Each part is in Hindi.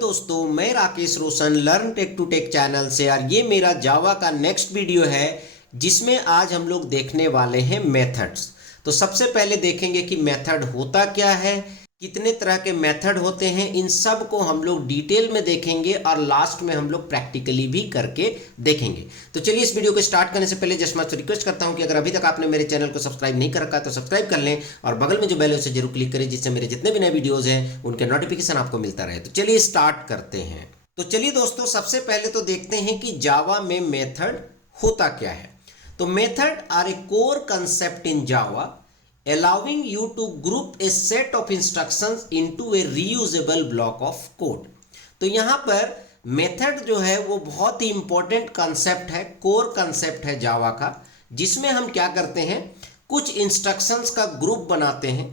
दोस्तों, मैं Rakesh Roshan learn tech to tech channel से। और ये मेरा जावा का नेक्स्ट वीडियो है जिसमें आज हम लोग देखने वाले हैं मेथड्स। तो सबसे पहले देखेंगे कि मेथड होता क्या है, कितने तरह के मेथड होते हैं, इन सब को हम लोग डिटेल में देखेंगे और लास्ट में हम लोग प्रैक्टिकली भी करके देखेंगे। तो चलिए इस वीडियो को स्टार्ट करने से पहले जस्ट मैं रिक्वेस्ट करता हूं कि अगर अभी तक आपने मेरे चैनल को सब्सक्राइब नहीं कर रखा है तो सब्सक्राइब कर लें और बगल में जो बेल है उसे जरूर क्लिक करें, जिससे मेरे जितने भी नए वीडियोज हैं उनके नोटिफिकेशन आपको मिलता रहे। तो चलिए स्टार्ट करते हैं। तो चलिए दोस्तों, सबसे पहले तो देखते हैं कि जावा में मेथड होता क्या है। तो method are a core concept in Java allowing you to group a set of instructions into a reusable block of code। तो यहाँ पर मेथड जो है वो बहुत ही इंपॉर्टेंट कंसेप्ट है, कोर कंसेप्ट है जावा का, जिसमें हम क्या करते हैं, कुछ इंस्ट्रक्शंस का ग्रुप बनाते हैं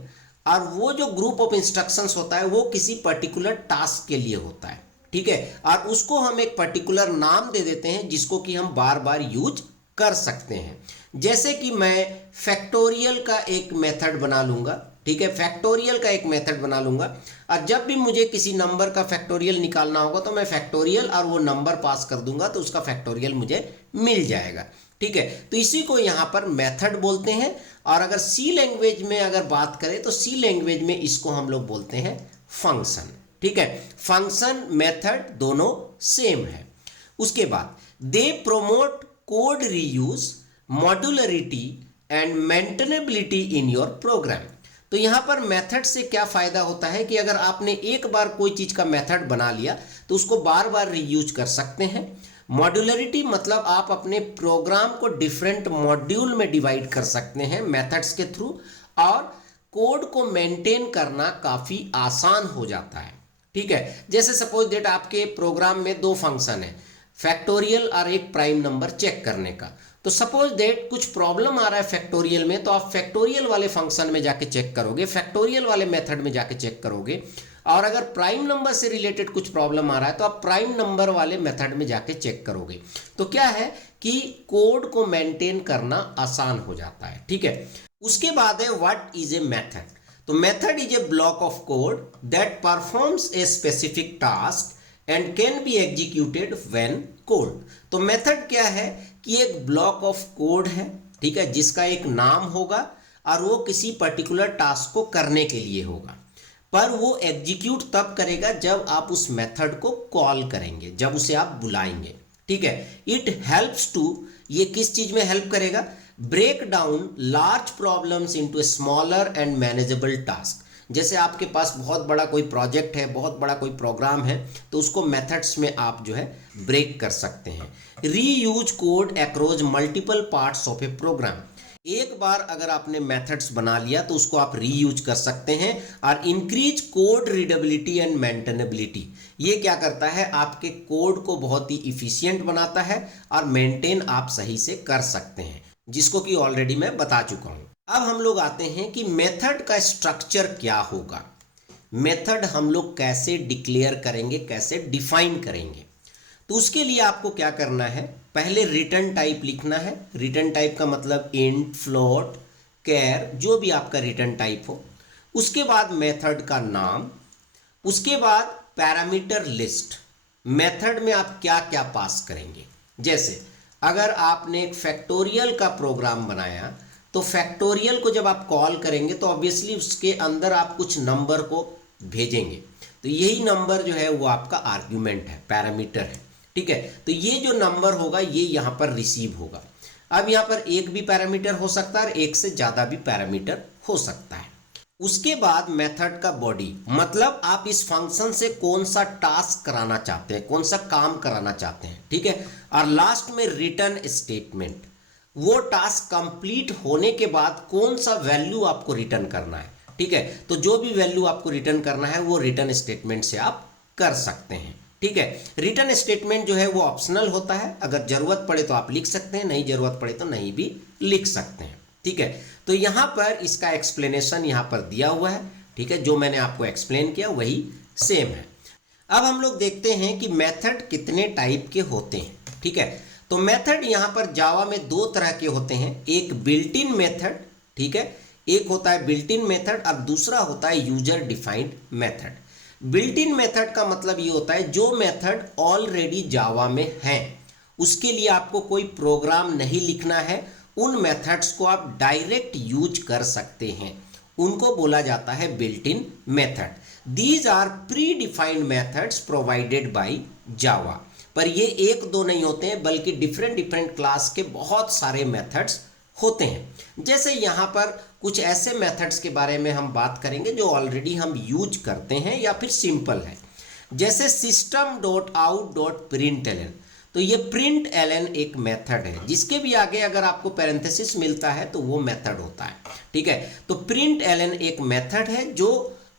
और वो जो ग्रुप ऑफ इंस्ट्रक्शंस होता है वो किसी पर्टिकुलर टास्क के लिए होता है, ठीक है। और उसको हम एक पर्टिकुलर नाम दे देते हैं जिसको कि हम बार बार यूज कर सकते हैं। जैसे कि मैं फैक्टोरियल का एक मेथड बना लूंगा, ठीक है, फैक्टोरियल का एक मेथड बना लूंगा और जब भी मुझे किसी नंबर का फैक्टोरियल निकालना होगा तो मैं फैक्टोरियल और वो नंबर पास कर दूंगा तो उसका फैक्टोरियल मुझे मिल जाएगा, ठीक है। तो इसी को यहाँ पर मेथड बोलते हैं। और अगर सी लैंग्वेज में अगर बात करें तो सी लैंग्वेज में इसको हम लोग बोलते हैं फंक्शन, ठीक है। फंक्शन मेथड दोनों सेम है। उसके बाद they promote code reuse, modularity and maintainability in your program. तो यहाँ पर मेथड से क्या फ़ायदा होता है कि अगर आपने एक बार कोई चीज़ का मेथड बना लिया तो उसको बार बार रीयूज कर सकते हैं। मॉड्यूलरिटी मतलब आप अपने प्रोग्राम को डिफरेंट मॉड्यूल में डिवाइड कर सकते हैं मेथड्स के थ्रू, और कोड को मेंटेन करना काफ़ी आसान हो जाता है, ठीक है। जैसे सपोज डेट आपके प्रोग्राम में दो फंक्शन है, फैक्टोरियल और एक प्राइम नंबर चेक करने का। तो सपोज डेट कुछ प्रॉब्लम आ रहा है फैक्टोरियल में, तो आप फैक्टोरियल वाले फंक्शन में जाके चेक करोगे, फैक्टोरियल वाले मेथड में जाके चेक करोगे। और अगर प्राइम नंबर से रिलेटेड कुछ प्रॉब्लम आ रहा है तो आप प्राइम नंबर वाले मेथड में जाके चेक करोगे। तो क्या है कि कोड को मेंटेन करना आसान हो जाता है, ठीक है। उसके बाद है व्हाट इज ए मेथड। तो method is a block of code that performs a specific task and can be executed when called. तो मेथड क्या है कि एक ब्लॉक ऑफ कोड है, ठीक है, जिसका एक नाम होगा और वो किसी पर्टिकुलर टास्क को करने के लिए होगा, पर वो एग्जीक्यूट तब करेगा जब आप उस मेथड को कॉल करेंगे, जब उसे आप बुलाएंगे, ठीक है। इट हेल्प्स टू, ये किस चीज में हेल्प करेगा, break down large problems into a smaller and manageable task. जैसे आपके पास बहुत बड़ा कोई प्रोजेक्ट है, बहुत बड़ा कोई प्रोग्राम है, तो उसको मेथड्स में आप जो है ब्रेक कर सकते हैं। Reuse code across multiple parts of a program. एक बार अगर आपने मेथड्स बना लिया तो उसको आप रीयूज कर सकते हैं। और increase code readability and maintainability, ये क्या करता है, आपके कोड को बहुत ही इफिशियंट बनाता है और मेंटेन आप सही से कर सकते हैं, जिसको कि ऑलरेडी मैं बता चुका हूं। अब हम लोग आते हैं कि मेथड का स्ट्रक्चर क्या होगा, मेथड हम लोग कैसे डिक्लेयर करेंगे, कैसे डिफाइन करेंगे। तो उसके लिए आपको क्या करना है, पहले रिटर्न टाइप लिखना है। रिटर्न टाइप का मतलब इंट, फ्लोट, कैर, जो भी आपका रिटर्न टाइप हो। उसके बाद मेथड का नाम, उसके बाद पैरामीटर लिस्ट, मेथड में आप क्या क्या पास करेंगे। जैसे अगर आपने एक फैक्टोरियल का प्रोग्राम बनाया तो फैक्टोरियल को जब आप कॉल करेंगे तो ऑब्वियसली उसके अंदर आप कुछ नंबर को भेजेंगे, तो यही नंबर जो है वो आपका आर्ग्यूमेंट है, पैरामीटर है, ठीक है। तो ये जो नंबर होगा ये यहाँ पर रिसीव होगा। अब यहाँ पर एक भी पैरामीटर हो सकता है और एक से ज़्यादा भी पैरामीटर हो सकता है। उसके बाद मेथड का बॉडी, मतलब आप इस फंक्शन से कौन सा टास्क कराना चाहते हैं, कौन सा काम कराना चाहते हैं, ठीक है। और लास्ट में रिटर्न स्टेटमेंट, वो टास्क कंप्लीट होने के बाद कौन सा वैल्यू आपको रिटर्न करना है, ठीक है। तो जो भी वैल्यू आपको रिटर्न करना है वो रिटर्न स्टेटमेंट से आप कर सकते हैं, ठीक है। रिटर्न स्टेटमेंट जो है वो ऑप्शनल होता है, अगर जरूरत पड़े तो आप लिख सकते हैं, नहीं जरूरत पड़े तो नहीं भी लिख सकते हैं, ठीक है। तो यहाँ पर इसका एक्सप्लेनेशन यहाँ पर दिया हुआ है, ठीक है, जो मैंने आपको एक्सप्लेन किया वही सेम है। अब हम लोग देखते हैं कि मेथड कितने टाइप के होते हैं, ठीक है। तो मेथड यहाँ पर जावा में दो तरह के होते हैं, एक बिल्ट इन मेथड, ठीक है, एक होता है बिल्ट इन मेथड और दूसरा होता है user defined method. Built in method का मतलब ये होता है जो मेथड ऑलरेडी जावा में है, उसके लिए आपको कोई प्रोग्राम नहीं लिखना है, उन मेथड्स को आप डायरेक्ट यूज कर सकते हैं, उनको बोला जाता है built in method. These are predefined methods provided by Java. पर ये एक दो नहीं होते हैं, बल्कि डिफरेंट डिफरेंट क्लास के बहुत सारे मेथड्स होते हैं। जैसे यहाँ पर कुछ ऐसे मेथड्स के बारे में हम बात करेंगे जो ऑलरेडी हम यूज करते हैं या फिर सिंपल है, जैसे system dot out dot print L N. तो ये प्रिंट एल एन एक मेथड है जिसके भी आगे अगर आपको पैरेंथेसिस मिलता है तो वो मेथड होता है, ठीक है। तो प्रिंट एल एन एक मेथड है जो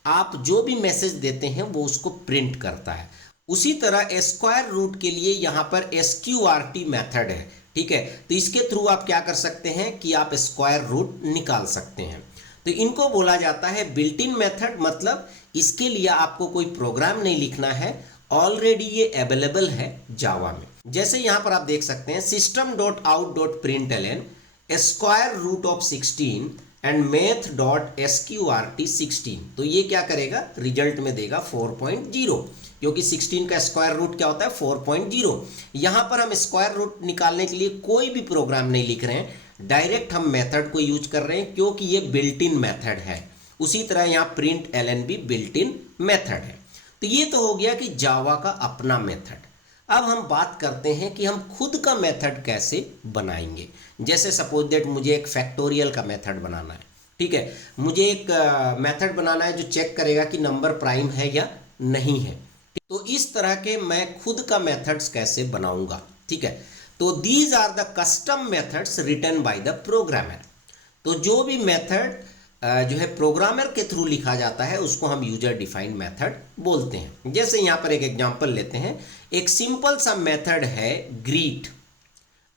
आप जो भी मैसेज देते हैं वो उसको प्रिंट करता है। उसी तरह स्क्वायर रूट के लिए यहाँ पर SQRT मेथड है, ठीक है। तो इसके थ्रू आप क्या कर सकते हैं कि आप स्क्वायर रूट निकाल सकते हैं। तो इनको बोला जाता है बिल्ट इन मेथड, मतलब इसके लिए आपको कोई प्रोग्राम नहीं लिखना है, ऑलरेडी ये अवेलेबल है जावा में। जैसे यहाँ पर आप देख सकते हैं system dot out dot print L N square root of 16 and math dot SQRT 16। तो ये क्या करेगा, रिजल्ट में देगा 4.0, क्योंकि 16 का स्क्वायर रूट क्या होता है 4.0। यहाँ पर हम स्क्वायर रूट निकालने के लिए कोई भी प्रोग्राम नहीं लिख रहे हैं, डायरेक्ट हम मेथड को यूज कर रहे हैं क्योंकि ये बिल्ट इन मेथड है। उसी तरह यहाँ प्रिंट एल एन भी बिल्ट इन मेथड है। तो ये तो हो गया कि जावा का अपना मेथड। अब हम बात करते हैं कि हम खुद का मेथड कैसे बनाएंगे। जैसे सपोज दैट मुझे एक फैक्टोरियल का मेथड बनाना है, ठीक है। मुझे एक मेथड बनाना है जो चेक करेगा कि नंबर प्राइम है या नहीं है। तो इस तरह के मैं खुद का मेथड्स कैसे बनाऊंगा, ठीक है। तो these are the custom methods written by the programmer. तो जो भी मेथड जो है प्रोग्रामर के थ्रू लिखा जाता है उसको हम यूजर डिफाइंड मेथड बोलते हैं। जैसे यहाँ पर एक एग्जांपल लेते हैं, एक सिंपल सा मेथड है ग्रीट।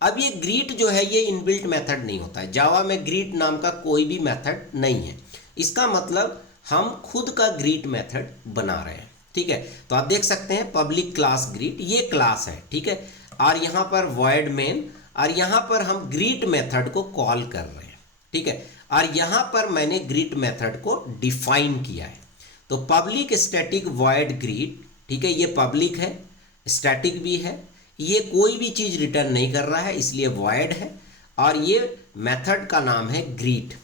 अब ये ग्रीट जो है ये इनबिल्ट मेथड नहीं होता है, जावा में ग्रीट नाम का कोई भी मेथड नहीं है। इसका मतलब हम खुद का ग्रीट मेथड बना रहे हैं, ठीक है। तो आप देख सकते हैं पब्लिक क्लास ग्रीट, ये क्लास है, ठीक है। और यहाँ पर वॉइड मेन, और यहाँ पर हम ग्रीट मेथड को कॉल कर रहे हैं, ठीक है। और यहाँ पर मैंने ग्रीट मेथड को डिफाइन किया है। तो पब्लिक स्टैटिक वॉइड ग्रीट, ठीक है, ये पब्लिक है, स्टैटिक भी है, ये कोई भी चीज़ रिटर्न नहीं कर रहा है इसलिए वॉइड है, और ये मेथड का नाम है ग्रीट,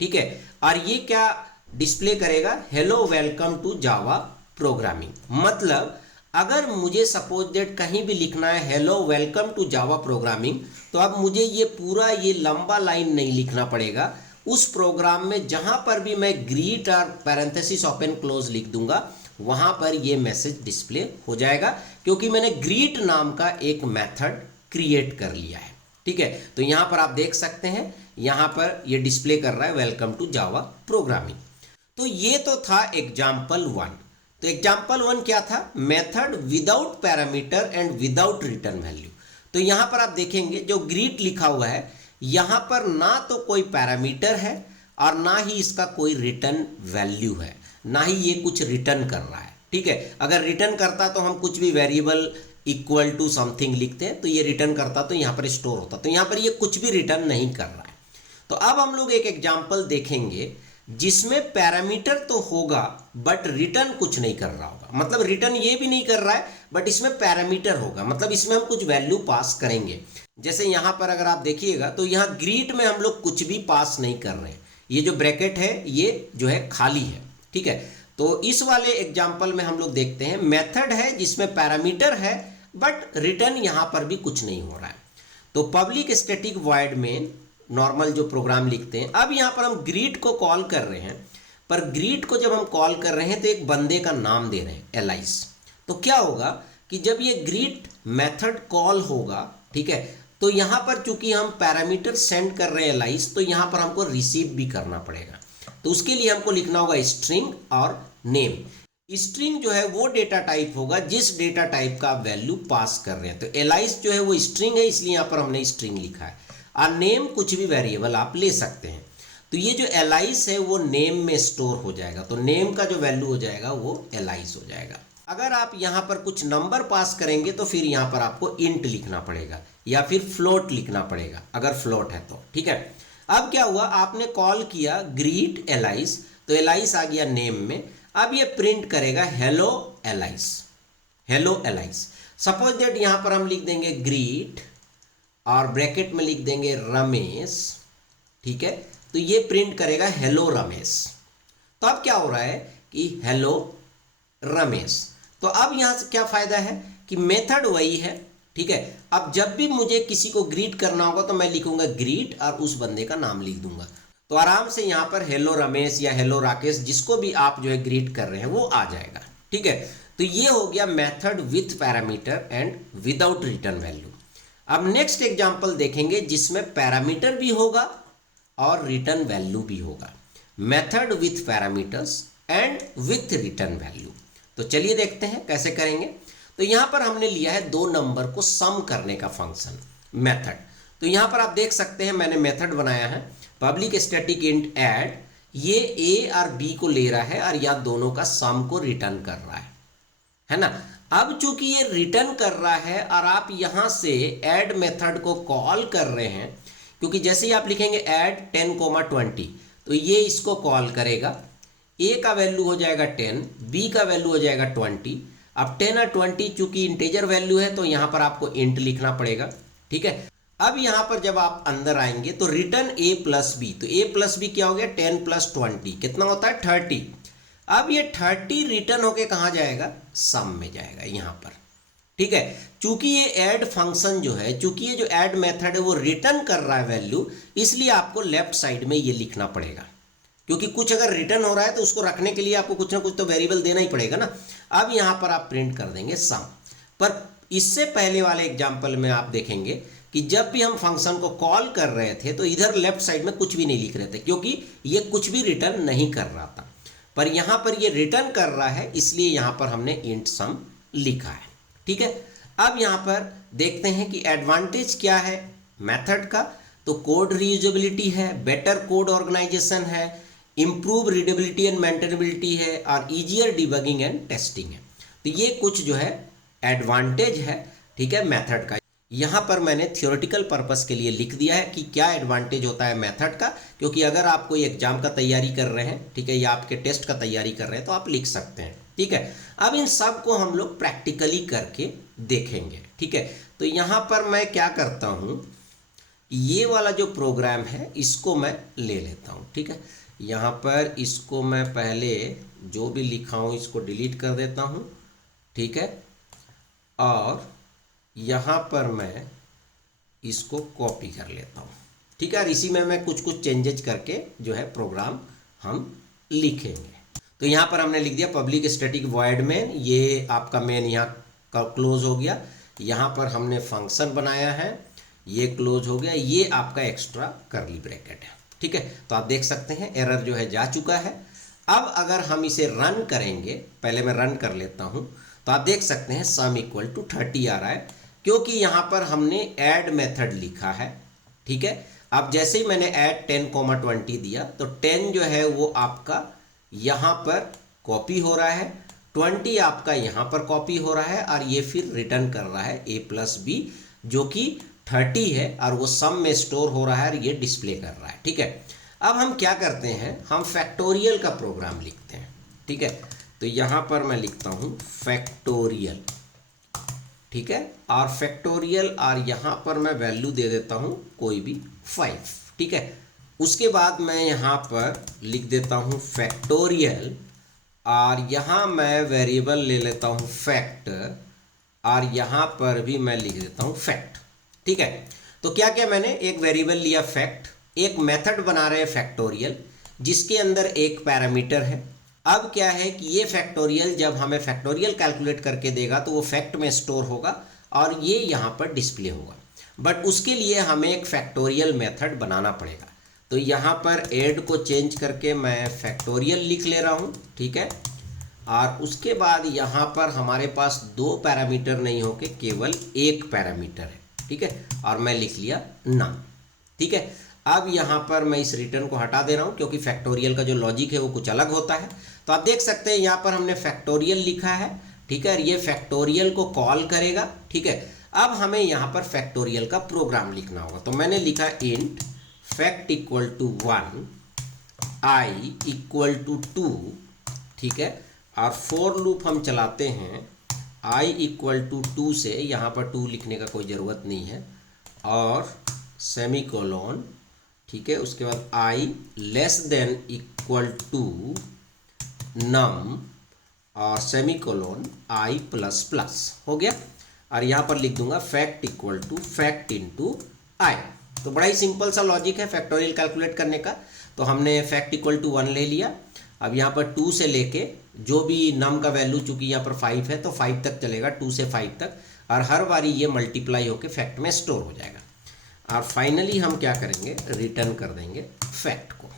ठीक है। और ये क्या डिस्प्ले करेगा, hello welcome to Java programming. मतलब अगर मुझे सपोज दैट कहीं भी लिखना है hello welcome to Java programming, तो अब मुझे ये पूरा ये लंबा लाइन नहीं लिखना पड़ेगा। उस प्रोग्राम में जहां पर भी मैं ग्रीट और पैरेंथेसिस ओपन क्लोज लिख दूंगा वहां पर ये मैसेज डिस्प्ले हो जाएगा, क्योंकि मैंने ग्रीट नाम का एक मेथड क्रिएट कर लिया है, ठीक है। तो यहां पर आप देख सकते हैं यहां पर ये डिस्प्ले कर रहा है वेलकम टू जावा प्रोग्रामिंग। तो ये तो था एग्जाम्पल 1। तो एग्जाम्पल 1 क्या था, method without parameter and without return value. तो यहां पर आप देखेंगे जो ग्रीट लिखा हुआ है यहां पर ना तो कोई पैरामीटर है और ना ही इसका कोई रिटर्न वैल्यू है, ना ही ये कुछ रिटर्न कर रहा है, ठीक है। अगर रिटर्न करता तो हम कुछ भी वेरिएबल इक्वल टू समथिंग लिखते हैं तो ये रिटर्न करता, तो यहाँ पर स्टोर होता। तो यहाँ पर ये कुछ भी रिटर्न नहीं कर रहा है। तो अब हम लोग एक एग्जाम्पल देखेंगे जिसमें पैरामीटर तो होगा बट रिटर्न कुछ नहीं कर रहा होगा। मतलब रिटर्न ये भी नहीं कर रहा है बट इसमें पैरामीटर होगा, मतलब इसमें हम कुछ वैल्यू पास करेंगे। जैसे यहाँ पर अगर आप देखिएगा तो यहाँ ग्रीट में हम लोग कुछ भी पास नहीं कर रहे हैं, ये जो ब्रैकेट है ये जो है खाली है, ठीक है। तो इस वाले एग्जाम्पल में हम लोग देखते हैं मेथड है जिसमें पैरामीटर है बट रिटर्न यहाँ पर भी कुछ नहीं हो रहा है। तो public static void main normal जो प्रोग्राम लिखते हैं, अब यहाँ पर हम ग्रीट को कॉल कर रहे हैं, पर ग्रीट को जब हम कॉल कर रहे हैं तो एक बंदे का नाम दे रहे हैं एलाइस। तो क्या होगा कि जब ये ग्रीट मेथड कॉल होगा, ठीक है, तो यहाँ पर चूंकि हम पैरामीटर सेंड कर रहे हैं एलाइस, तो यहाँ पर हमको रिसीव भी करना पड़ेगा। तो उसके लिए हमको लिखना होगा स्ट्रिंग और नेम। स्ट्रिंग जो है वो डेटा टाइप होगा जिस डेटा टाइप का आप वैल्यू पास कर रहे हैं। तो एलाइस जो है वो स्ट्रिंग है इसलिए यहाँ पर हमने स्ट्रिंग लिखा है, और नेम कुछ भी वेरिएबल आप ले सकते हैं। तो ये जो एलाइस है वो नेम में स्टोर हो जाएगा, तो नेम का जो वैल्यू हो जाएगा वो एलाइस हो जाएगा। अगर आप यहाँ पर कुछ नंबर पास करेंगे तो फिर यहाँ पर आपको इंट लिखना पड़ेगा या फिर फ्लोट लिखना पड़ेगा अगर फ्लोट है तो, ठीक है। अब क्या हुआ, आपने कॉल किया ग्रीट एलाइस, तो एलाइस आ गया नेम में। अब ये प्रिंट करेगा hello alias, hello alias. Suppose that यहां पर हम लिख देंगे ग्रीट और ब्रैकेट में लिख देंगे रमेश, ठीक है, तो ये प्रिंट करेगा हेलो रमेश। तो अब क्या हो रहा है कि हेलो रमेश। तो अब यहां से क्या फायदा है कि मेथड वही है, ठीक है। अब जब भी मुझे किसी को ग्रीट करना होगा तो मैं लिखूंगा ग्रीट और उस बंदे का नाम लिख दूंगा, तो आराम से यहां पर हेलो रमेश या हेलो राकेश जिसको भी आप जो है ग्रीट कर रहे हैं वो आ जाएगा, ठीक है। तो ये हो गया method with parameter and without return value. अब नेक्स्ट एग्जांपल देखेंगे जिसमें पैरामीटर भी होगा और रिटर्न वैल्यू भी होगा, method with parameters and with return value. तो चलिए देखते हैं कैसे करेंगे। तो यहां पर हमने लिया है दो नंबर को सम करने का फंक्शन मेथड। तो यहां पर आप देख सकते हैं मैंने मेथड बनाया है पब्लिक स्टैटिक इंट ऐड, ये ए और बी को ले रहा है और या दोनों का सम को रिटर्न कर रहा है ना। अब चूंकि ये रिटर्न कर रहा है और आप यहां से ऐड मेथड को कॉल कर रहे हैं, क्योंकि जैसे ही आप लिखेंगे ऐड 10,20 तो ये इसको कॉल करेगा, ए का वैल्यू हो जाएगा 10, बी का वैल्यू हो जाएगा 20। अब 10 और 20 चूंकि इंटीजर वैल्यू है तो यहां पर आपको इंट लिखना पड़ेगा, ठीक है। अब यहां पर जब आप अंदर आएंगे तो रिटर्न ए प्लस बी, तो ए प्लस बी क्या हो गया 10 + 20 कितना होता है 30। अब ये 30 रिटर्न होके कहां जाएगा, सम में जाएगा यहां पर, ठीक है। चूंकि ये ऐड फंक्शन जो है, चूंकि ये जो ऐड मेथड है वो रिटर्न कर रहा है वैल्यू, इसलिए आपको लेफ्ट साइड में ये लिखना पड़ेगा, क्योंकि कुछ अगर रिटर्न हो रहा है तो उसको रखने के लिए आपको कुछ ना कुछ तो वेरिएबल देना ही पड़ेगा ना। अब यहां पर आप प्रिंट कर देंगे सम। पर इससे पहले वाले एग्जांपल में आप देखेंगे कि जब भी हम फंक्शन को कॉल कर रहे थे तो इधर लेफ्ट साइड में कुछ भी नहीं लिख रहे थे, क्योंकि ये कुछ भी रिटर्न नहीं कर रहा था। पर यहां पर ये रिटर्न कर रहा है, इसलिए यहां पर हमने इंट सम लिखा है, ठीक है। अब यहां पर देखते हैं कि एडवांटेज क्या है मेथड का। तो कोड रीयूजेबिलिटी है, बेटर कोड ऑर्गेनाइजेशन है, इंप्रूव रीडेबिलिटी एंड मेंटेनेबिलिटी है और ईजियर डिबगिंग एंड टेस्टिंग है। तो ये कुछ जो है एडवांटेज है, ठीक है, मेथड का। यहाँ पर मैंने थियोरेटिकल पर्पस के लिए लिख दिया है कि क्या एडवांटेज होता है मेथड का, क्योंकि अगर आप कोई एग्जाम का तैयारी कर रहे हैं, ठीक है, या आपके टेस्ट का तैयारी कर रहे हैं तो आप लिख सकते हैं, ठीक है। अब इन सब को हम लोग प्रैक्टिकली करके देखेंगे, ठीक है। तो यहाँ पर मैं क्या करता हूँ, ये वाला जो प्रोग्राम है इसको मैं ले लेता हूँ, ठीक है। यहाँ पर इसको मैं पहले जो भी लिखा हूँ इसको डिलीट कर देता हूँ, ठीक है, और यहाँ पर मैं इसको कॉपी कर लेता हूँ, ठीक है। और इसी में मैं कुछ कुछ चेंजेज करके जो है प्रोग्राम हम लिखेंगे। तो यहाँ पर हमने लिख दिया पब्लिक स्टैटिक वॉइड मेन, ये आपका मेन यहाँ का क्लोज हो गया। यहाँ पर हमने फंक्शन बनाया है, ये क्लोज हो गया, ये आपका एक्स्ट्रा कर्ली ब्रैकेट है, ठीक है। तो आप देख सकते हैं एरर जो है जा चुका है। अब अगर हम इसे रन करेंगे, पहले मैं रन कर लेता हूँ, तो आप देख सकते हैं सम इक्वल टू 30 आ रहा है, क्योंकि यहाँ पर हमने ऐड मेथड लिखा है, ठीक है। अब जैसे ही मैंने ऐड 10,20 दिया तो 10 जो है वो आपका यहाँ पर कॉपी हो रहा है, 20 आपका यहाँ पर कॉपी हो रहा है और ये फिर रिटर्न कर रहा है a + b जो कि 30 है और वो सम में स्टोर हो रहा है और ये डिस्प्ले कर रहा है, ठीक है। अब हम क्या करते हैं, हम फैक्टोरियल का प्रोग्राम लिखते हैं, ठीक है। तो यहाँ पर मैं लिखता हूँ फैक्टोरियल, ठीक है, और फैक्टोरियल और यहाँ पर मैं वैल्यू दे देता हूँ कोई भी 5, ठीक है। उसके बाद मैं यहाँ पर लिख देता हूँ फैक्टोरियल और यहाँ मैं वेरिएबल ले लेता हूँ फैक्ट और यहाँ पर भी मैं लिख देता हूँ फैक्ट, ठीक है। तो क्या क्या मैंने एक वेरिएबल लिया फैक्ट, एक मेथड बना रहे हैं फैक्टोरियल जिसके अंदर एक पैरामीटर है। अब क्या है कि ये फैक्टोरियल जब हमें फैक्टोरियल कैलकुलेट करके देगा तो वो फैक्ट में स्टोर होगा और ये यहाँ पर डिस्प्ले होगा, बट उसके लिए हमें एक फैक्टोरियल मेथड बनाना पड़ेगा। तो यहाँ पर ऐड को चेंज करके मैं फैक्टोरियल लिख ले रहा हूँ, ठीक है। और उसके बाद यहाँ पर हमारे पास 2 पैरामीटर नहीं होके केवल एक पैरामीटर है, ठीक है, और मैं लिख लिया नाम, ठीक है। अब यहाँ पर मैं इस रिटर्न को हटा दे रहा हूँ क्योंकि फैक्टोरियल का जो लॉजिक है वो कुछ अलग होता है। तो आप देख सकते हैं यहाँ पर हमने फैक्टोरियल लिखा है, ठीक है, ये फैक्टोरियल को कॉल करेगा, ठीक है। अब हमें यहाँ पर फैक्टोरियल का प्रोग्राम लिखना होगा, तो मैंने लिखा इंट फैक्ट = 1 i = 2, ठीक है। और फॉर लूप हम चलाते हैं i इक्वल टू 2 से, यहाँ पर 2 लिखने का कोई ज़रूरत नहीं है, और सेमी कोलोन, ठीक है। उसके बाद i less than equal to num और semicolon i plus plus, हो गया। और यहाँ पर लिख दूंगा fact equal to fact into i। तो बड़ा ही सिंपल सा लॉजिक है फैक्टोरियल कैलकुलेट करने का। तो हमने फैक्ट इक्वल टू 1 ले लिया। अब यहाँ पर 2 से लेके जो भी नम का वैल्यू, चूंकि यहाँ पर 5 है तो 5 तक चलेगा, 2 से 5 तक, और हर बारी ये मल्टीप्लाई होके फैक्ट में स्टोर हो जाएगा। और फाइनली हम क्या करेंगे, रिटर्न कर देंगे फैक्ट को,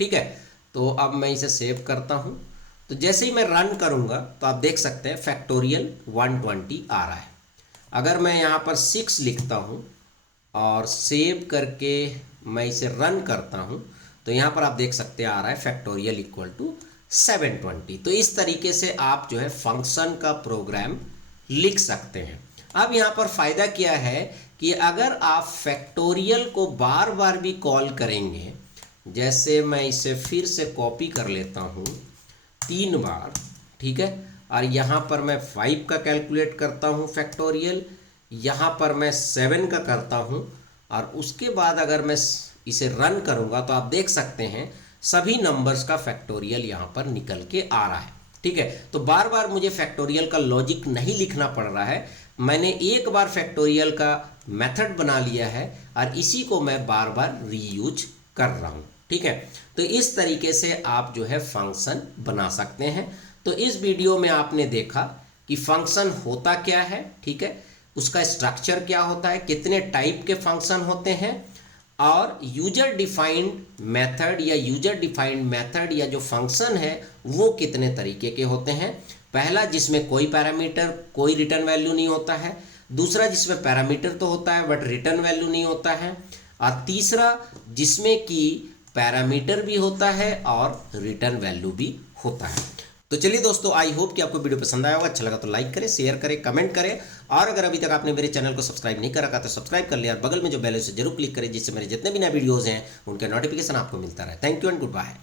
ठीक है। तो अब मैं इसे सेव करता हूँ। तो जैसे ही मैं रन करूँगा तो आप देख सकते हैं फैक्टोरियल 120 आ रहा है। अगर मैं यहाँ पर 6 लिखता हूँ और सेव करके मैं इसे रन करता हूँ तो यहाँ पर आप देख सकते हैं आ रहा है फैक्टोरियल इक्वल टू 720। तो इस तरीके से आप जो है फंक्शन का प्रोग्राम लिख सकते हैं। अब यहाँ पर फ़ायदा क्या है कि अगर आप फैक्टोरियल को बार बार भी कॉल करेंगे, जैसे मैं इसे फिर से कॉपी कर लेता हूँ 3 बार, ठीक है, और यहाँ पर मैं 5 का कैलकुलेट करता हूँ फैक्टोरियल, यहाँ पर मैं 7 का करता हूँ, और उसके बाद अगर मैं इसे रन करूँगा तो आप देख सकते हैं सभी नंबर्स का फैक्टोरियल यहाँ पर निकल के आ रहा है, ठीक है। तो बार बार मुझे फैक्टोरियल का लॉजिक नहीं लिखना पड़ रहा है, मैंने एक बार फैक्टोरियल का मेथड बना लिया है और इसी को मैं बार बार रीयूज कर रहा हूँ, ठीक है। तो इस तरीके से आप जो है फंक्शन बना सकते हैं। तो इस वीडियो में आपने देखा कि फंक्शन होता क्या है, ठीक है, उसका स्ट्रक्चर क्या होता है, कितने टाइप के फंक्शन होते हैं, और यूजर डिफाइंड मेथड या जो फंक्शन है वो कितने तरीके के होते हैं। पहला जिसमें कोई पैरामीटर, कोई रिटर्न वैल्यू नहीं होता है। दूसरा जिसमें पैरामीटर तो होता है बट रिटर्न वैल्यू नहीं होता है। और तीसरा जिसमें कि पैरामीटर भी होता है और रिटर्न वैल्यू भी होता है। तो चलिए दोस्तों, आई होप कि आपको वीडियो पसंद आया होगा। अच्छा लगा तो लाइक करें, शेयर करें, कमेंट करें, और अगर अभी तक आपने मेरे चैनल को सब्सक्राइब नहीं कर रखा तो सब्सक्राइब कर लिया और बगल में जो बेल है उसे जरूर क्लिक करें, जिससे मेरे जितने भी नए वीडियोज़ हैं उनके नोटिफिकेशन आपको मिलता रहे। Thank you and good bye.